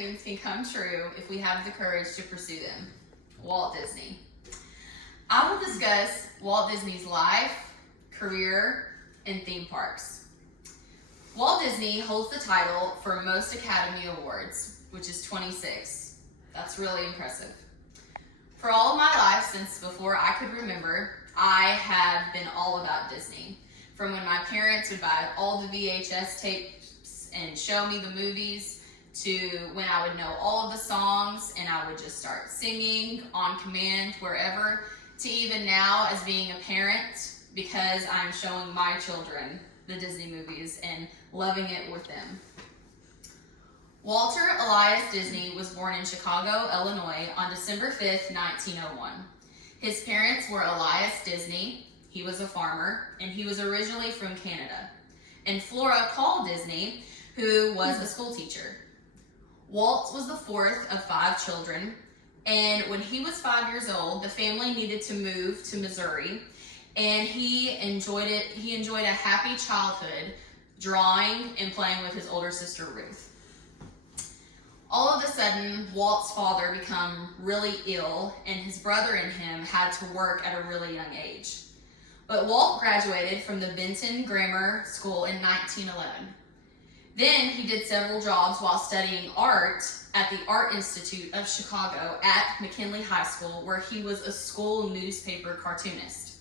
dreams can come true if we have the courage to pursue them. Walt Disney. I will discuss Walt Disney's life, career, and theme parks. Walt Disney holds the title for most Academy Awards, which is 26. That's really impressive. For all of my life, since before I could remember, I have been all about Disney. From when my parents would buy all the VHS tapes and show me the movies, to when I would know all of the songs and I would just start singing on command wherever, to even now as being a parent because I'm showing my children the Disney movies and loving it with them. Walter Elias Disney was born in Chicago, Illinois on December 5th, 1901. His parents were Elias Disney, he was a farmer, and he was originally from Canada, and Flora Call Disney, who was a school teacher. Walt was the fourth of 5 children, and when he was 5 years old, the family needed to move to Missouri, and he enjoyed it. He enjoyed a happy childhood drawing and playing with his older sister Ruth. All of a sudden, Walt's father became really ill, and his brother and him had to work at a really young age. But Walt graduated from the Benton Grammar School in 1911. Then he did several jobs while studying art at the Art Institute of Chicago at McKinley High School, where he was a school newspaper cartoonist.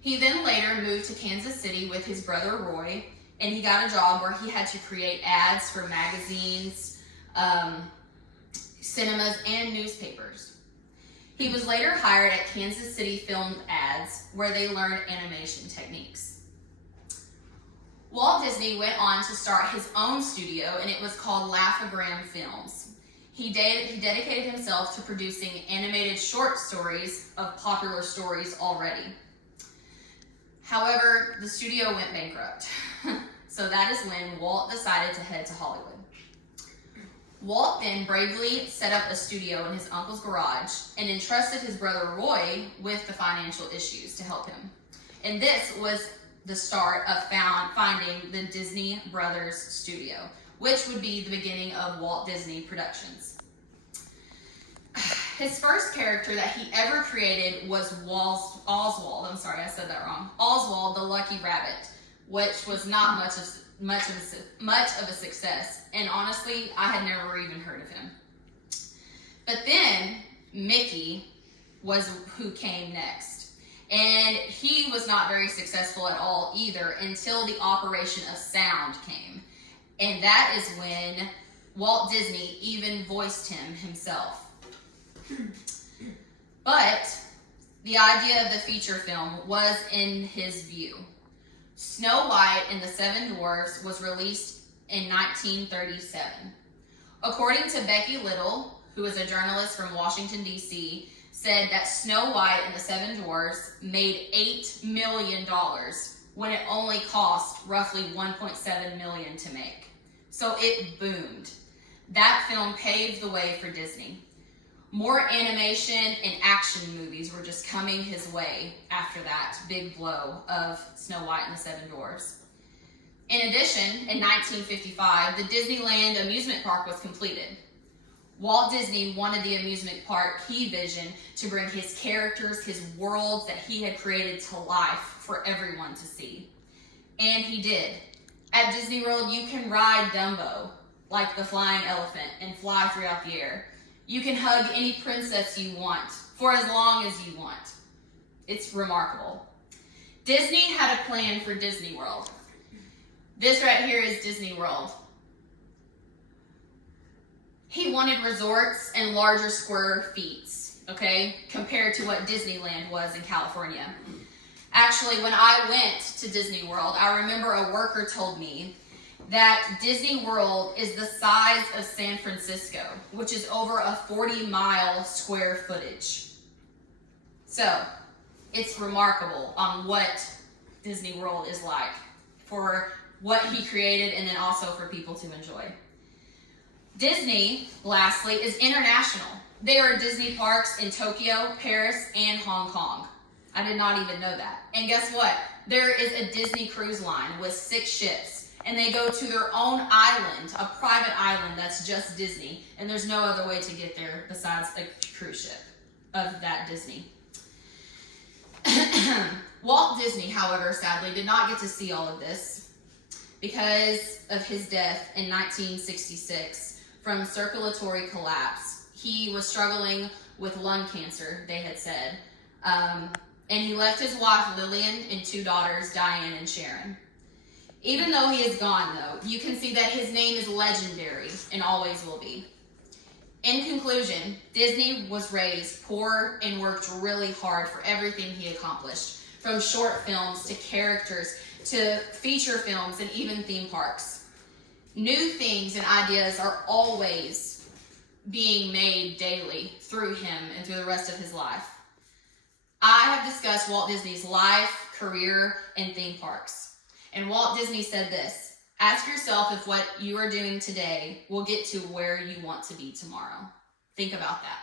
He then later moved to Kansas City with his brother Roy, and he got a job where he had to create ads for magazines, cinemas, and newspapers. He was later hired at Kansas City Film Ads, where they learned animation techniques. Walt Disney went on to start his own studio, and it was called Laugh-O-Gram Films. He dedicated himself to producing animated short stories of popular stories already. However, the studio went bankrupt, so that is when Walt decided to head to Hollywood. Walt then bravely set up a studio in his uncle's garage and entrusted his brother Roy with the financial issues to help him. And this was the start of finding the Disney Brothers Studio, which would be the beginning of Walt Disney Productions. His first character that he ever created was Oswald. I'm sorry, I said that wrong. Oswald the Lucky Rabbit, which was not much of a success. And honestly, I had never even heard of him. But then Mickey was who came next. And he was not very successful at all either until the Operation of Sound came. And that is when Walt Disney even voiced him himself. But the idea of the feature film was in his view. Snow White and the Seven Dwarfs was released in 1937. According to Becky Little, who is a journalist from Washington, D.C., said that Snow White and the Seven Dwarfs made $8 million when it only cost roughly $1.7 million to make. So it boomed. That film paved the way for Disney. More animation and action movies were just coming his way after that big blow of Snow White and the Seven Dwarfs. In addition, in 1955, the Disneyland amusement park was completed. Walt Disney wanted the amusement park he visioned to bring his characters, his worlds that he had created to life for everyone to see. And he did. At Disney World, you can ride Dumbo, like the flying elephant, and fly throughout the air. You can hug any princess you want, for as long as you want. It's remarkable. Disney had a plan for Disney World. This right here is Disney World. He wanted resorts and larger square feet, okay, compared to what Disneyland was in California. Actually, when I went to Disney World, I remember a worker told me that Disney World is the size of San Francisco, which is over a 40-mile square footage. So, it's remarkable on what Disney World is like, for what he created and then also for people to enjoy. Disney, lastly, is international. There are Disney parks in Tokyo, Paris, and Hong Kong. I did not even know that. And guess what? There is a Disney cruise line with 6 ships, and they go to their own island, a private island that's just Disney, and there's no other way to get there besides a cruise ship of that Disney. Walt Disney, however, sadly, did not get to see all of this because of his death in 1966 from circulatory collapse. He was struggling with lung cancer, they had said, and he left his wife Lillian and 2 daughters, Diane and Sharon. Even though he is gone, though, you can see that his name is legendary and always will be. In conclusion, Disney was raised poor and worked really hard for everything he accomplished, from short films to characters to feature films and even theme parks. New things and ideas are always being made daily through him and through the rest of his life. I have discussed Walt Disney's life, career, and theme parks. And Walt Disney said this: ask yourself if what you are doing today will get to where you want to be tomorrow. Think about that.